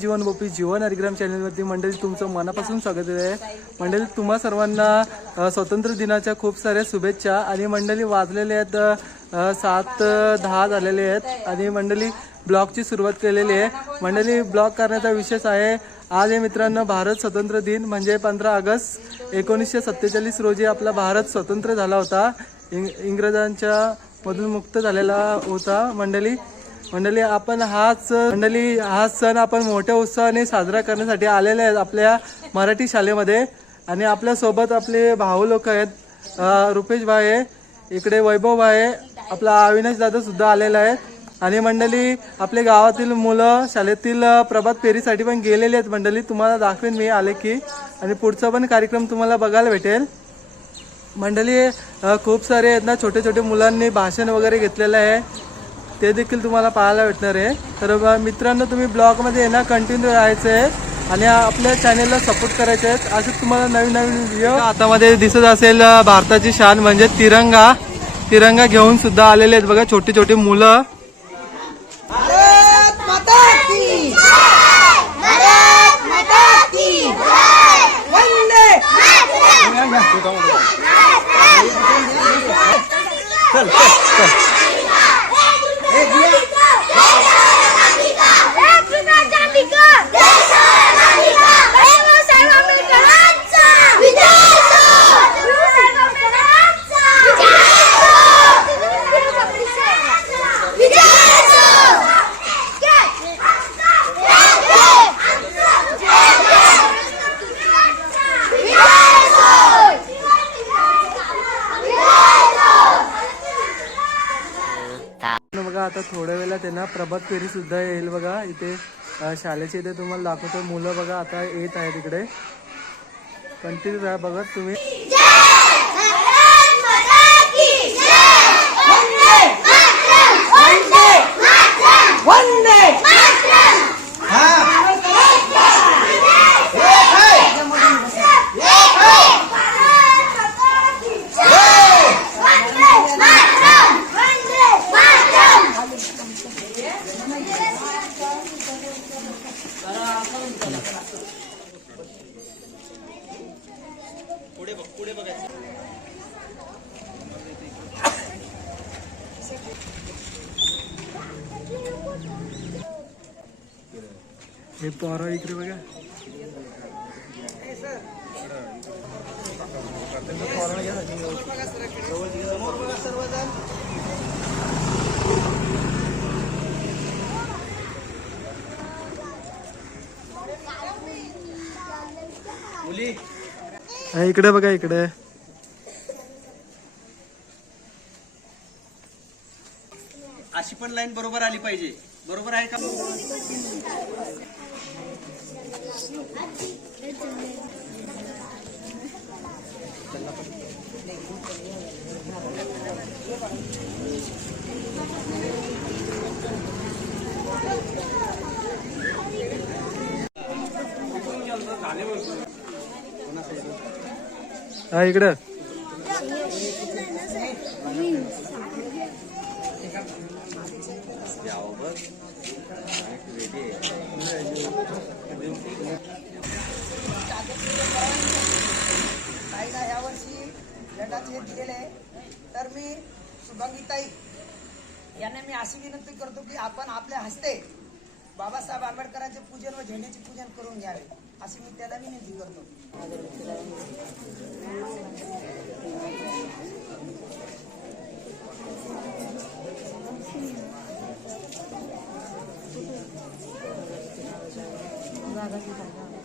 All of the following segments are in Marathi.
जीवन गोपी जीवन हरिग्राम चॅनलवरती मंडळी तुमचं मनापासून स्वागत आहे. मंडळी तुम्हा सर्वांना स्वतंत्र स्वातंत्र्य दिनाच्या खूप साऱ्या शुभेच्छा. आणि मंडळी वाजलेले आहेत सात दहा झालेले आहेत. आणि मंडळी ब्लॉगची सुरुवात केलेली आहे. मंडळी ब्लॉग करण्याचा विशेष आहे. आज हे मित्रांनो भारत स्वतंत्र दिन. म्हणजे पंधरा ऑगस्ट एकोणीसशे सत्तेचाळीस रोजी आपला भारत स्वतंत्र झाला होता. इंग इंग्रजांच्या मधून मुक्त झालेला होता. मंडळी मंडळी आपण हाच मंडळी हा सण आपण मोठ्या उत्साहाने साजरा करण्यासाठी आलेले आहेत आपल्या मराठी शाळेमध्ये. आणि आपल्यासोबत आपले भाऊ लोक आहेत. रुपेश भाई आहे इकडे वैभव भाई आहे आपला अविनाश दादा सुद्धा आलेला आहे. आणि मंडळी आपल्या गावातील मुलं शाळेतील प्रभात फेरीसाठी पण गेलेली आहेत मंडळी. तुम्हाला दाखवेन मी आले की. आणि पुढचा पण कार्यक्रम तुम्हाला बघायला भेटेल. मंडळी खूप सारे आहेत ना छोटे छोटे मुलांनी भाषण वगैरे घेतलेलं आहे. ते देखील तुम्हाला पाहायला भेटणार आहे. तर मित्रांनो तुम्ही ब्लॉगमध्ये ना कंटिन्यू राहायचं आहे आणि आपल्या चॅनेलला सपोर्ट करायचे आहेत असंच तुम्हाला नवीन नवीन व्हिडिओ हातामध्ये दिसत असेल भारताची शान म्हणजे तिरंगा. तिरंगा घेऊन सुद्धा आलेले आहेत बघा छोटी छोटी मुलं. भारत माता आता थोड्या वेळात आहे ना प्रभात फेरी सुद्धा येईल बघा. इथे शाळेचे शाळेच्या इथे तुम्हाला दाखवतो. मुलं बघा आता येत आहेत इकडे. कंटिन्यू राहा बघा तुम्ही. हे पोरं इकडे बघा. हा, इकडे बघा इकडे. अशी पण लाईन बरोबर आली पाहिजे. बरोबर आहे का? हा इकडं. यावर्षी तर मी शुभांगीताई यांना मी अशी विनंती करतो की आपण आपल्या हस्ते बाबासाहेब आंबेडकरांचे पूजन व झेंड्याचे पूजन करून घ्यावे. अशी मी त्याला विनंती करतो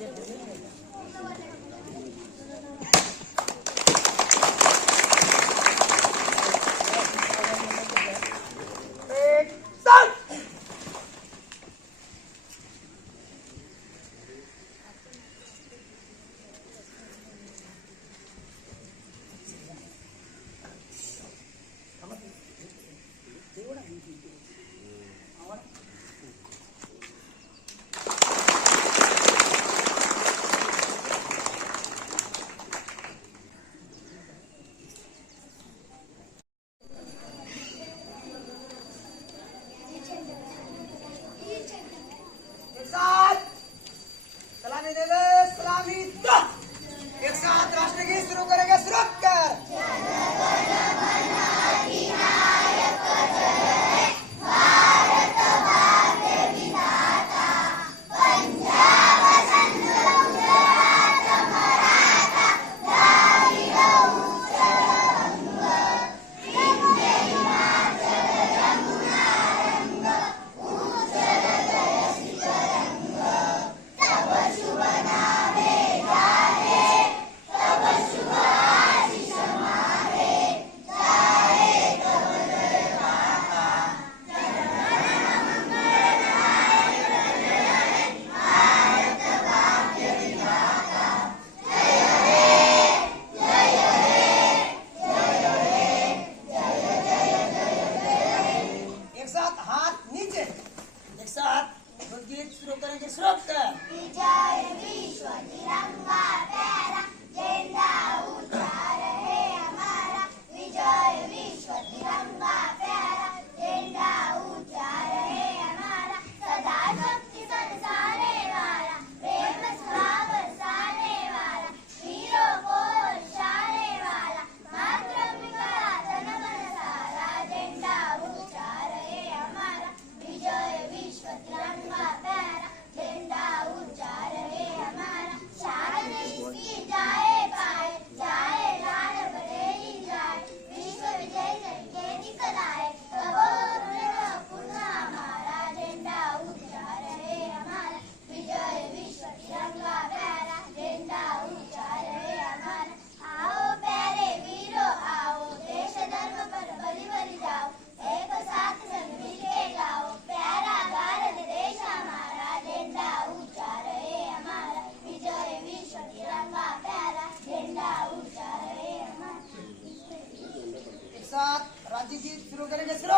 एक साथ राज्यगीत सुरू करेंगे सुरू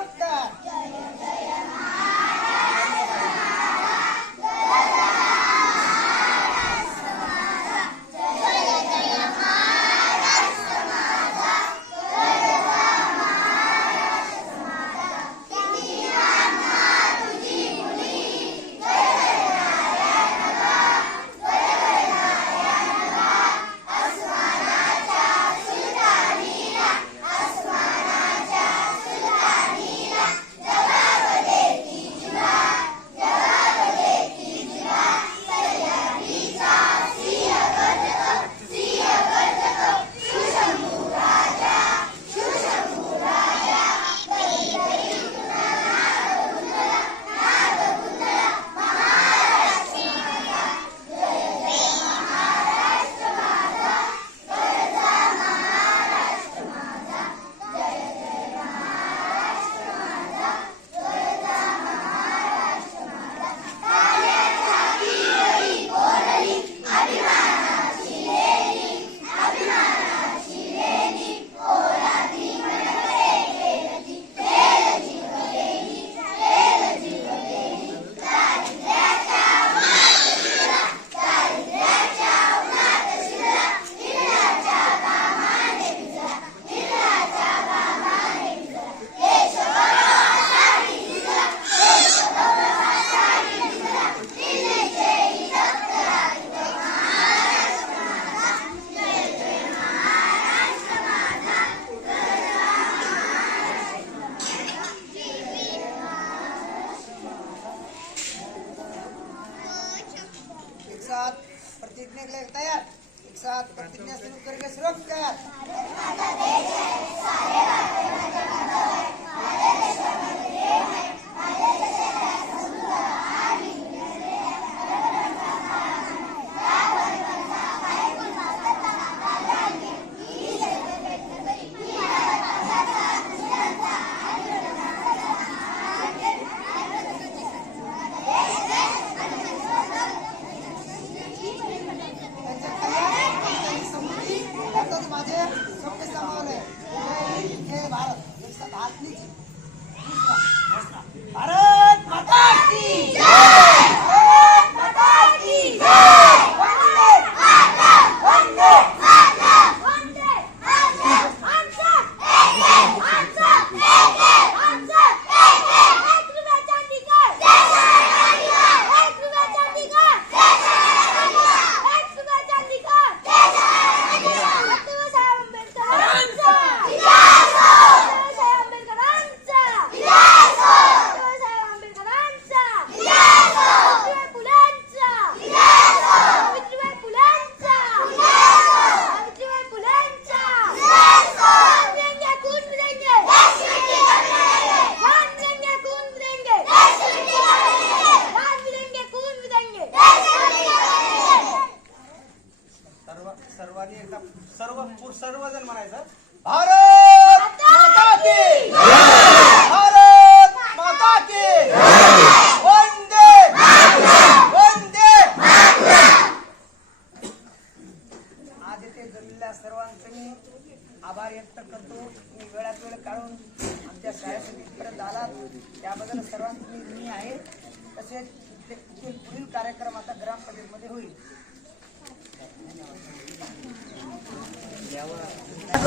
कार्यक्रम आता ग्रामपंचायतमध्ये होईल.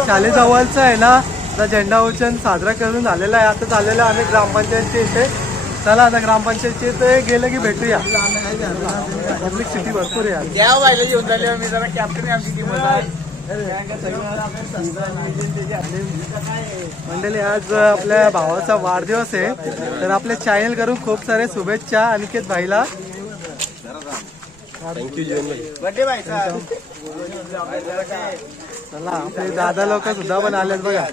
शाले जवळचा आहे ना आता झेंडा उचन साजरा करून झालेला आहे आता झालेला आहे आम्ही ग्रामपंचायतच्या इथे. चला आता ग्रामपंचायतच्या इथे गेलं की भेटूया. पब्लिक सिटी भरपूर आहे झाले मी जरा कॅप्टन आमची टीम मंडळी आज आपल्या भावाचा वाढदिवस आहे. तर आपल्या चॅनल करून खूप सारे शुभेच्छा अनिकेत भाईला. बड्डे बायचा चला आपले दादा लोक सुद्धा पण आलेत बघा.